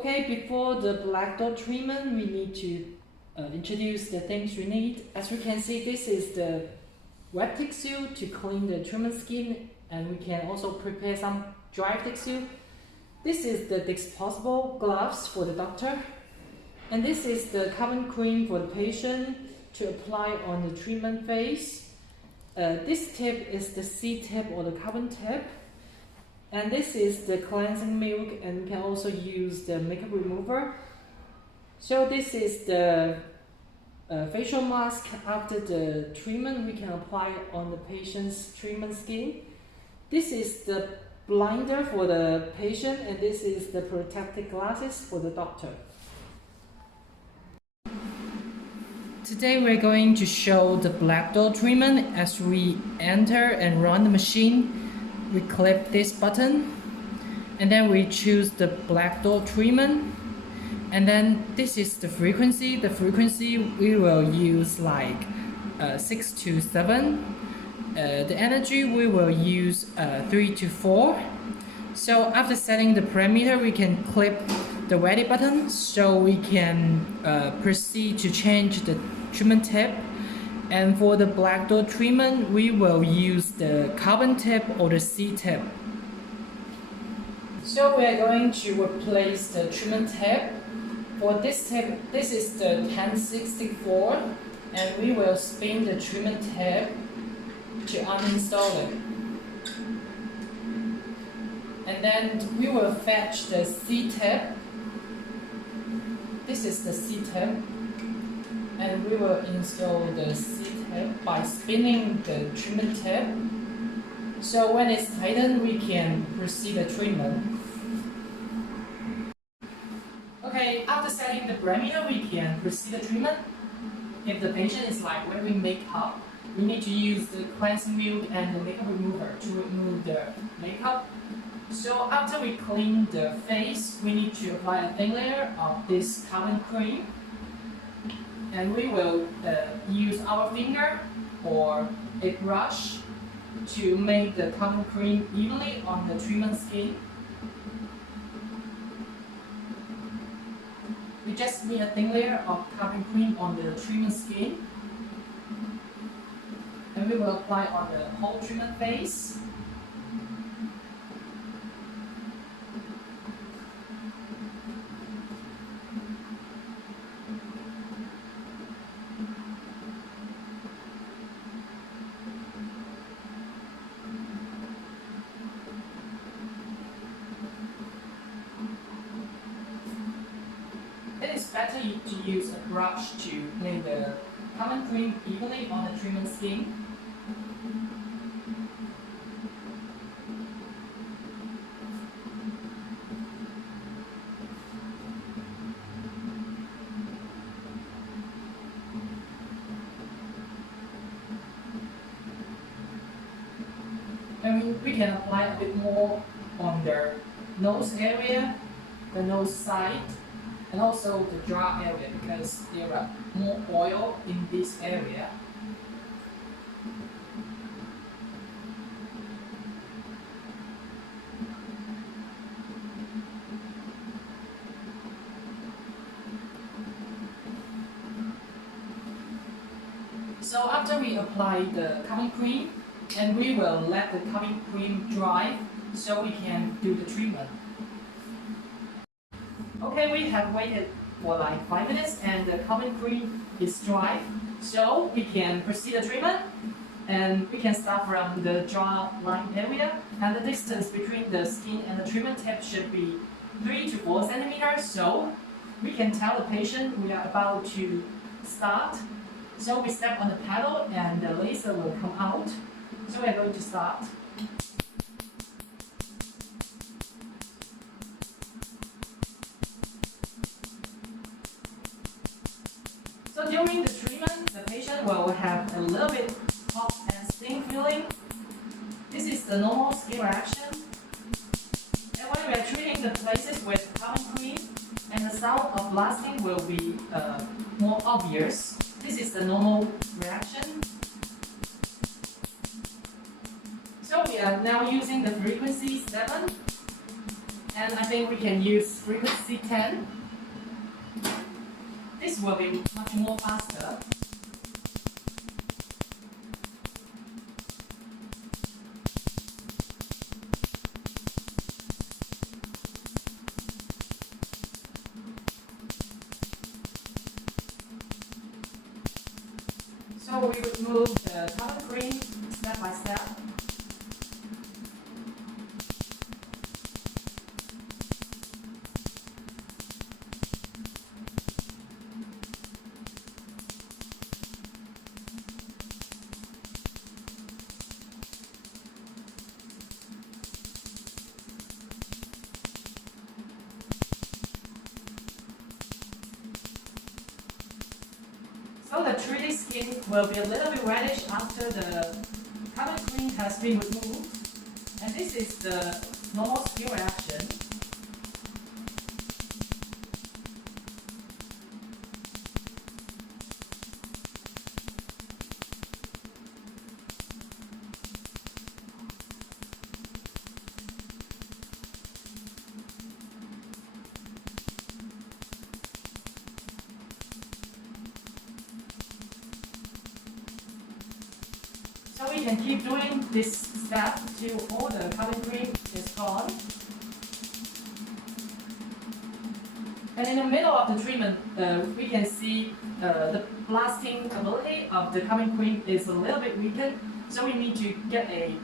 Okay, before the black dot treatment, we need to introduce the things we need. As we can see, this is the wet tissue to clean the treatment skin, and we can also prepare some dry tissue. This is the disposable gloves for the doctor, and this is the carbon cream for the patient to apply on the treatment phase. This tip is the C tip or the carbon tip. And this is the cleansing milk, and we can also use the makeup remover. So this is the facial mask after the treatment. We can apply it on the patient's treatment skin. This is the blinder for the patient, and this is the protective glasses for the doctor. Today we're going to show the black dot treatment. As we enter and run the machine, we clip this button, and then we choose the black dot treatment, and then this is the frequency. The frequency we will use like 6 to 7. The energy we will use 3 to 4. So after setting the parameter, we can clip the ready button so we can proceed to change the treatment tip. And for the black dot treatment, we will use the carbon tip or the C tip. So we are going to replace the treatment tip. For this tip, this is the 1064, and we will spin the treatment tip to uninstall it. And then we will fetch the C tip. This is the C tip. And we will install the C tip by spinning the treatment tip. So when it's tightened, we can proceed the treatment. Okay, after setting the parameter, we can proceed the treatment. If the patient is like wearing makeup, we need to use the cleansing milk and the makeup remover to remove the makeup. So after we clean the face, we need to apply a thin layer of this carbon cream. And we will use our finger or a brush to make the carbon cream evenly on the treatment skin. We just need a thin layer of carbon cream on the treatment skin. And we will apply on the whole treatment face. It is better to use a brush to lay the carbon cream evenly on the treatment skin. And we can apply a bit more on the nose area, the nose side, and also the jaw area, because there are more oil in this area. So after we apply the carbon cream, and we will let the carbon cream dry so we can do the treatment. Okay, we have waited for like 5 minutes and the carbon cream is dry. So we can proceed the treatment, and we can start from the jaw line area, and the distance between the skin and the treatment tip should be 3 to 4 centimeters. So we can tell the patient we are about to start. So we step on the pedal and the laser will come out. So we are going to start. So during the treatment, the patient will have a little bit hot and sting feeling. This is the normal skin reaction. And when we are treating the places with carbon cream, and the sound of blasting will be more obvious. This is the normal reaction. So we are now using the frequency 7. And I think we can use frequency 10. This will be much more faster. So we would move the carbon cream step by step. So the 3D skin will be a little bit reddish after the carbon cream has been removed. And this is the normal skin reaction. So we can keep doing this step till all the carbon cream is gone. And in the middle of the treatment, we can see the blasting ability of the carbon cream is a little bit weakened. So we need to get a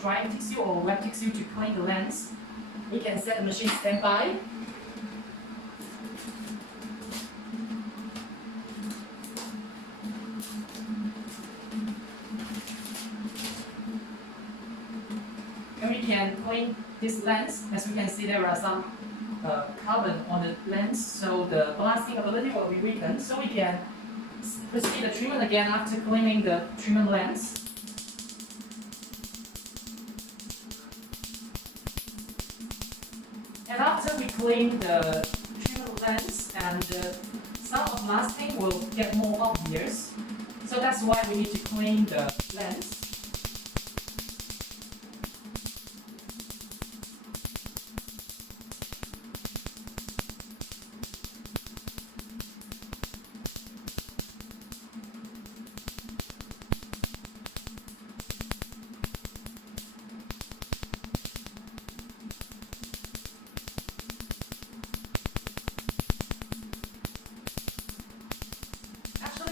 drying tissue or wet tissue to clean the lens. We can set the machine standby. And we can clean this lens. As you can see, there are some carbon on the lens, so the blasting ability will be weakened. So we can proceed the treatment again after cleaning the treatment lens. And after we clean the treatment lens, and some of blasting will get more obvious. So that's why we need to clean the lens.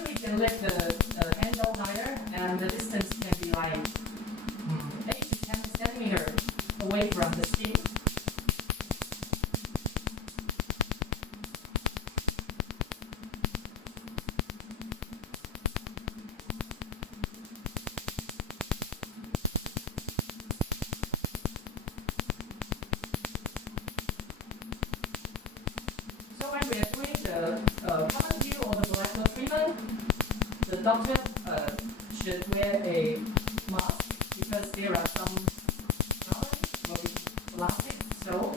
We can lift the handle higher, and the distance can be like 8 to 10 centimeters away from the skin. So when we are doing the common view or the molecular treatment, the doctor should wear a mask because there are some plastic. So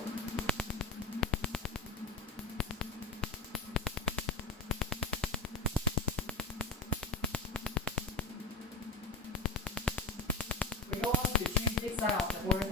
we go on to change this side of the forehead.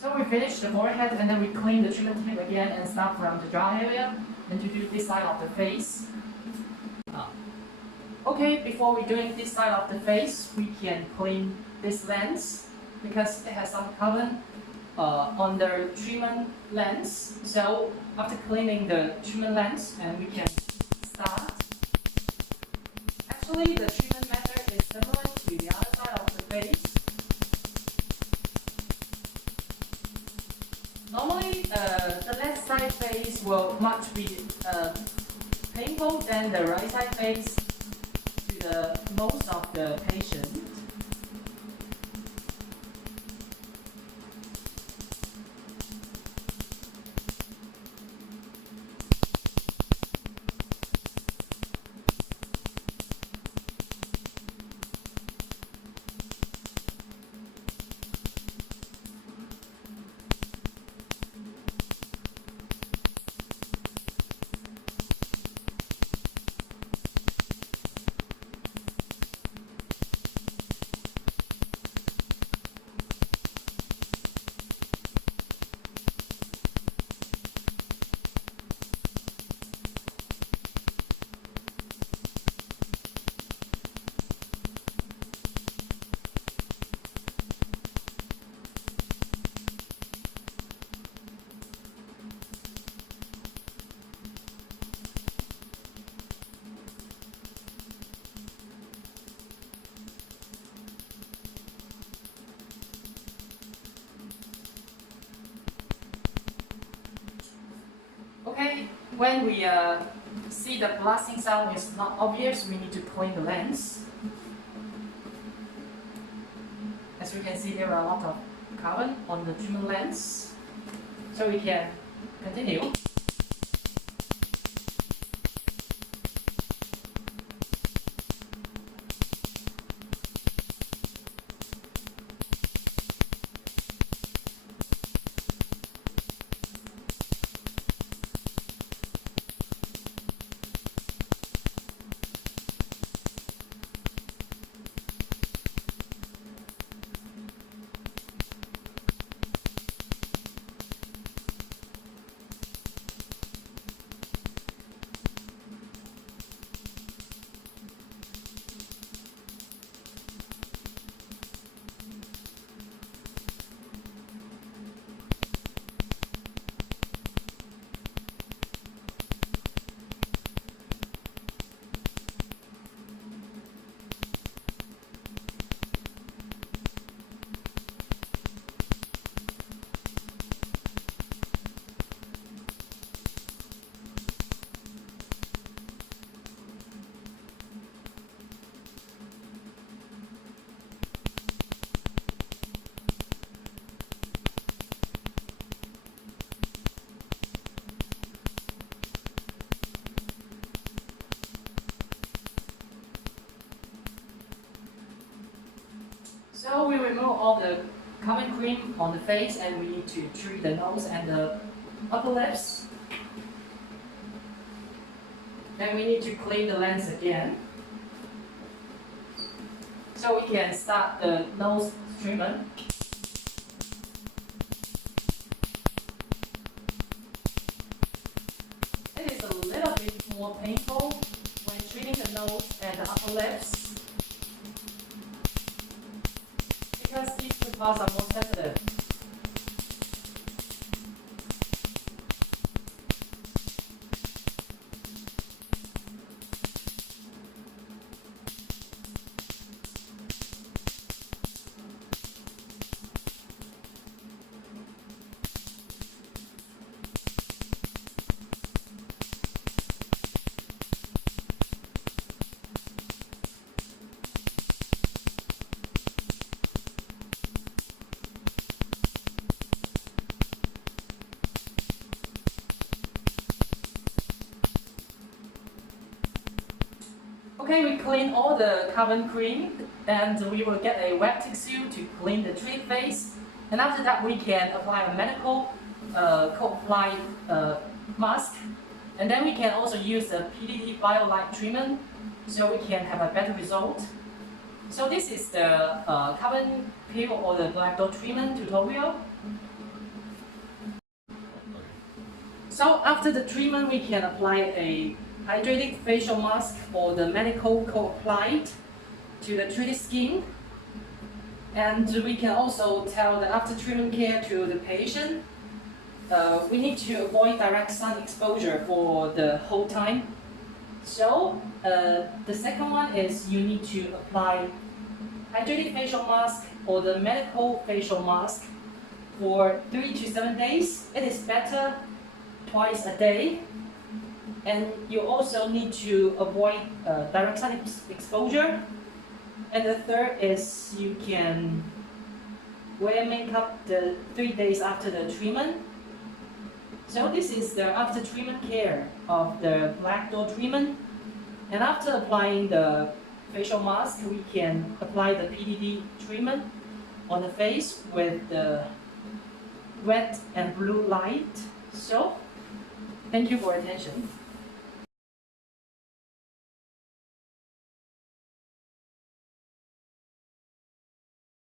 So we finish the forehead, and then we clean the treatment tip again and start from the dry area and to do this side of the face. Okay, before we doing this side of the face, we can clean this lens because it has some carbon on the treatment lens. So after cleaning the treatment lens, and we can start. Actually, the treatment method is similar to the other side of the face. Normally, the left side face will much be painful than the right side face to the most of the patient. when we see the blasting sound is not obvious, we need to clean the lens. As you can see, there are a lot of carbon on the treatment lens. So we can continue. So we remove all the carbon cream on the face, and we need to treat the nose and the upper lips. Then we need to clean the lens again. So we can start the nose treatment. It is a little bit more painful when treating the nose and the upper lips, because these two parts are more sensitive. Okay, we clean all the carbon cream, and we will get a wet tissue to clean the treated face. And after that, we can apply a medical co-applied mask. And then we can also use the PDD BioLite treatment, so we can have a better result. So this is the carbon peel or the black dot treatment tutorial. So after the treatment, we can apply a hydrating facial mask or the medical co-applied to the treated skin. And we can also tell the after treatment care to the patient. We need to avoid direct sun exposure for the whole time. So the second one is you need to apply hydrating facial mask or the medical facial mask for 3 to 7 days. It is better twice a day. And you also need to avoid direct sun exposure. And the third is you can wear makeup the 3 days after the treatment. So this is the after treatment care of the black dot treatment. And after applying the facial mask, we can apply the PDD treatment on the face with the red and blue light. So thank you for attention.